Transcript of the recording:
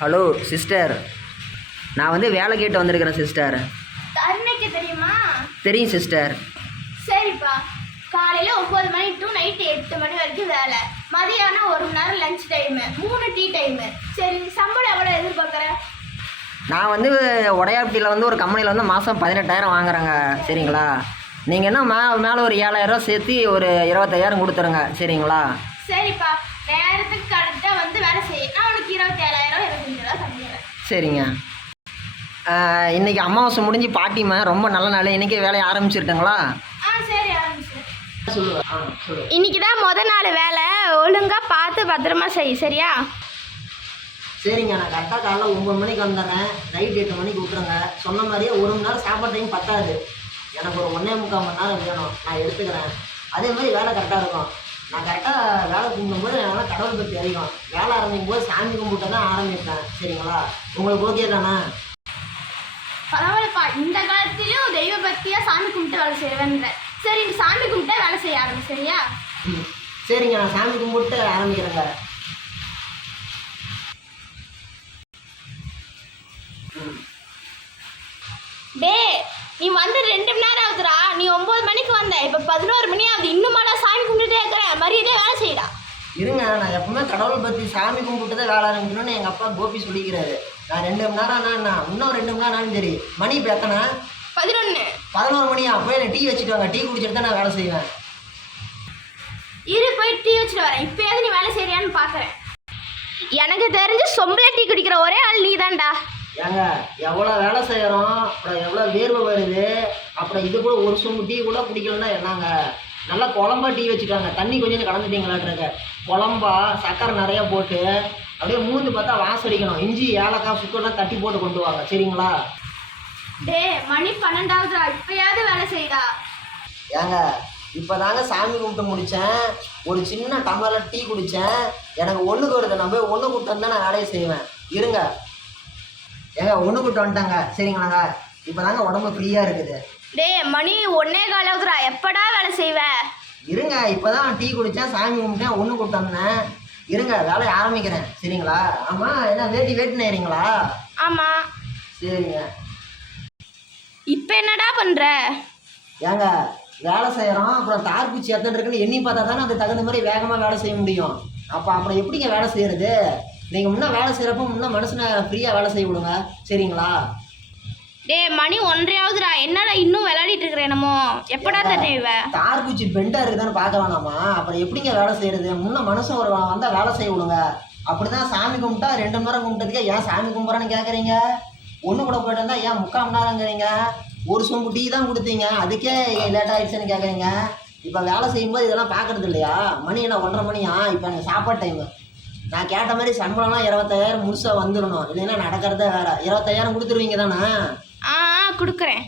Hello sister, நான் வந்து வேலை கேட்டு வந்திருக்கிறேன் சிஸ்டர். அன்னைக்கு தெரியுமா? தெரியும் சிஸ்டர். சரிப்பா, காலையில் 9 மணி டு நைட்டு 8 மணி வரைக்கும் வேலை, மதியானம் 1 மணி நேரம் லஞ்ச் டைமு, 3 டீ டைமு. சரி, சம்பளம் எவ்வளோ எதிர்பார்க்குற? நான் வந்து உடையாப்பட்டியில் வந்து ஒரு கம்பெனியில் வந்து மாதம் 18,000 வாங்குறேங்க. சரிங்களா? நீங்கள் என்ன மேலே ஒரு 7,000 சேர்த்து ஒரு 25,000 கொடுத்துருங்க. சரிங்களா? சரிப்பா, நேரத்துக்கு கரெக்டாக வந்து வேலை செய்ய. நான் உனக்கு 27,000 25,000 சம்பளம். சரிங்க. இன்றைக்கி அமாவாசை முடிஞ்சு பாட்டிமா ரொம்ப நல்ல நாள். இன்றைக்கி வேலையை ஆரம்பிச்சிருட்டுங்களா? சரி, ஆரம்பிச்சிடு. சொல்லுவேன். இன்னைக்கு தான் நாள் வேலை, ஒழுங்காக பார்த்து பத்திரமா செய். சரியா? சரிங்க. நான் கரெக்டாக காலைல 9 மணிக்கு வந்துடுறேன், நைட் 8 மணிக்கு விட்டுருங்க. சொன்ன மாதிரியே 1 மணி நேரம் சாப்பாடு டைம் பத்தாது, எனக்கு ஒரு 1.25 மணி நேரம் வேணும். நான் எடுத்துக்கிறேன். அதே மாதிரி வேலை கரெக்டாக இருக்கும். நான் கரெக்டாக வேலை கும்பிடும்போது என்னால் கடவுள் பற்றி அதிகம். வேலை ஆரம்பிக்கும் போது சாமி கும்பிட்டு தான் ஆரம்பிப்பேன். சரிங்களா? உங்களுக்கு ஓகே தானே? பரவாயில்லப்பா, இந்த காலத்திலையும் தெய்வ பக்தியாக சாமி கும்பிட்டு வேலை செய்வேன்ற. சரி, சாமி கும்பிட்டா வேலை செய்ய ஆரம்பி. சரியா? சரிங்க, நான் சாமி கும்பிட்டு ஆரம்பிக்கிறேங்க. டே, நீ வந்து 2 மணி நேரம் ஆகுதுடா. நீ 9 மணிக்கு வந்த, இப்போ 11 மணி ஆகுது. இன்னுமாடா சாமி கும்பிட்டுட்டே இருக்கிறேன்? மரியாதையே வேலை செய்யடா. இருங்க, நான் எப்பவுமே கடவுள் பற்றி சாமி கும்பிட்டு தான் வேலை ஆரம்பிக்கணும்னு எங்கள் அப்பா கோபி சொல்லிக்கிறாரு. நான் 2 மணி நேரம் இன்னும் 2 மணி நேரம் சரி. மணி இப்போ எத்தனை? 11 மணியா? போய் நான் டீ வச்சுட்டு வாங்க. டீ குடிச்சிட்டு தான் நான் வேலை செய்வேன். இரு, போய் டீ வச்சுட்டு வரேன். இப்போயாவது நீ வேலை செய்யறியான்னு பார்க்குறேன். எனக்கு தெரிஞ்சு சொம்பளை டீ குடிக்கிற ஒரே ஆள் நீ தான்டா. ஏங்க, எவ்வளோ வேலை செய்கிறோம், அப்புறம் எவ்வளோ வேர்வை வருது, அப்புறம் இது கூட ஒரு சொம்பு டீ கூட குடிக்கலன்னா என்னங்க? நல்லா குழம்பா டீ வச்சுட்டாங்க. தண்ணி கொஞ்சம் கலந்துட்டீங்களாட்ருக்க. குழம்பா சக்கரை நிறையா போட்டு அப்படியே மூந்து பார்த்தா வாசடிக்கணும். இஞ்சி ஏலக்காய் சுத்தெல்லாம் தட்டி போட்டு கொண்டு வாங்க. சரிங்களா? டே, மணி 12ஆகுதுடா. இப்போயாவது வேலை செய்யடா. ஏங்க, இப்போ தாங்க சாமி கும்பிட்டு முடித்தேன். ஒரு சின்ன டம்ளரில் டீ குடித்தேன். எனக்கு ஒன்றுக்கு வருது. நான் போய் ஒன்று கூப்பிட்டு வந்தால் நான் வேலையை செய்வேன். இருங்க. ஏங்க, ஒன்று கூப்பிட்டு வந்துட்டாங்க. சரிங்களாங்க? இப்போ தாங்க உடம்பு ஃப்ரீயாக இருக்குது. டே, மணி 1:15 ஆகுதுடா. எப்படா வேலை செய்வ? இருங்க, இப்போ தான் டீ குடித்தேன், சாமி கும்பிட்டேன், ஒன்று கூப்பிட்டு வந்தேன். இருங்க, வேலையை ஆரம்பிக்கிறேன். சரிங்களா? ஆமாம், என்ன வேட்டி நேரிங்களா? ஆமாம். சரிங்க. இப்போ என்னடா பண்ணுற? ஏங்க, வேலை செய்கிறோம், அப்புறம் தார்பூச்சி எத்தனை இருக்குன்னு எண்ணி பார்த்தா தானே அதுக்கு தகுந்த மாதிரி வேகமாக வேலை செய்ய முடியும். அப்புறம் எப்படிங்க வேலை செய்கிறது? நீங்கள் முன்னே வேலை செய்கிறப்போ மனுஷனை ஃப்ரீயாக வேலை செய்ய விடுங்க. சரிங்களா? டே, மணி 1:30 ஆகுதுடா. என்னடா இன்னும் விளையாடிட்டு இருக்கிற? என்னமோ எப்படா தெரியுவ? தார்பூச்சி பெண்டாக இருக்குதான்னு பார்க்க வேணாமா? அப்புறம் எப்படிங்க வேலை செய்கிறது? முன்னே மனுஷன் ஒரு வந்தால் வேலை செய்ய விடுங்க. அப்படி தான் சாமி கும்பிட்டா 2 மணி நேரம் கும்பிட்டதுக்கே ஏன் சாமி கும்பிட்றான்னு கேட்குறீங்க? ஒன்று கூட போய்ட்டு இருந்தால் ஏன் 3/4 மணி நேரங்கிறீங்க? ஒரு சொம்பு டீ தான் கொடுத்தீங்க, அதுக்கே லேட் ஆகிடுச்சுன்னு கேட்குறீங்க. இப்போ வேலை செய்யும்போது இதெல்லாம் பார்க்குறது இல்லையா? மணி என்ன 1:30 மணியா? இப்போ எனக்கு சாப்பாடு டைமு. நான் கேட்ட மாதிரி சம்பளம்லாம் 25,000 முழுசாக வந்துடணும். இல்லைன்னா நடக்கிறதே வேறு. 25,000 கொடுத்துருவீங்க தானே? கொடுக்குறேன்.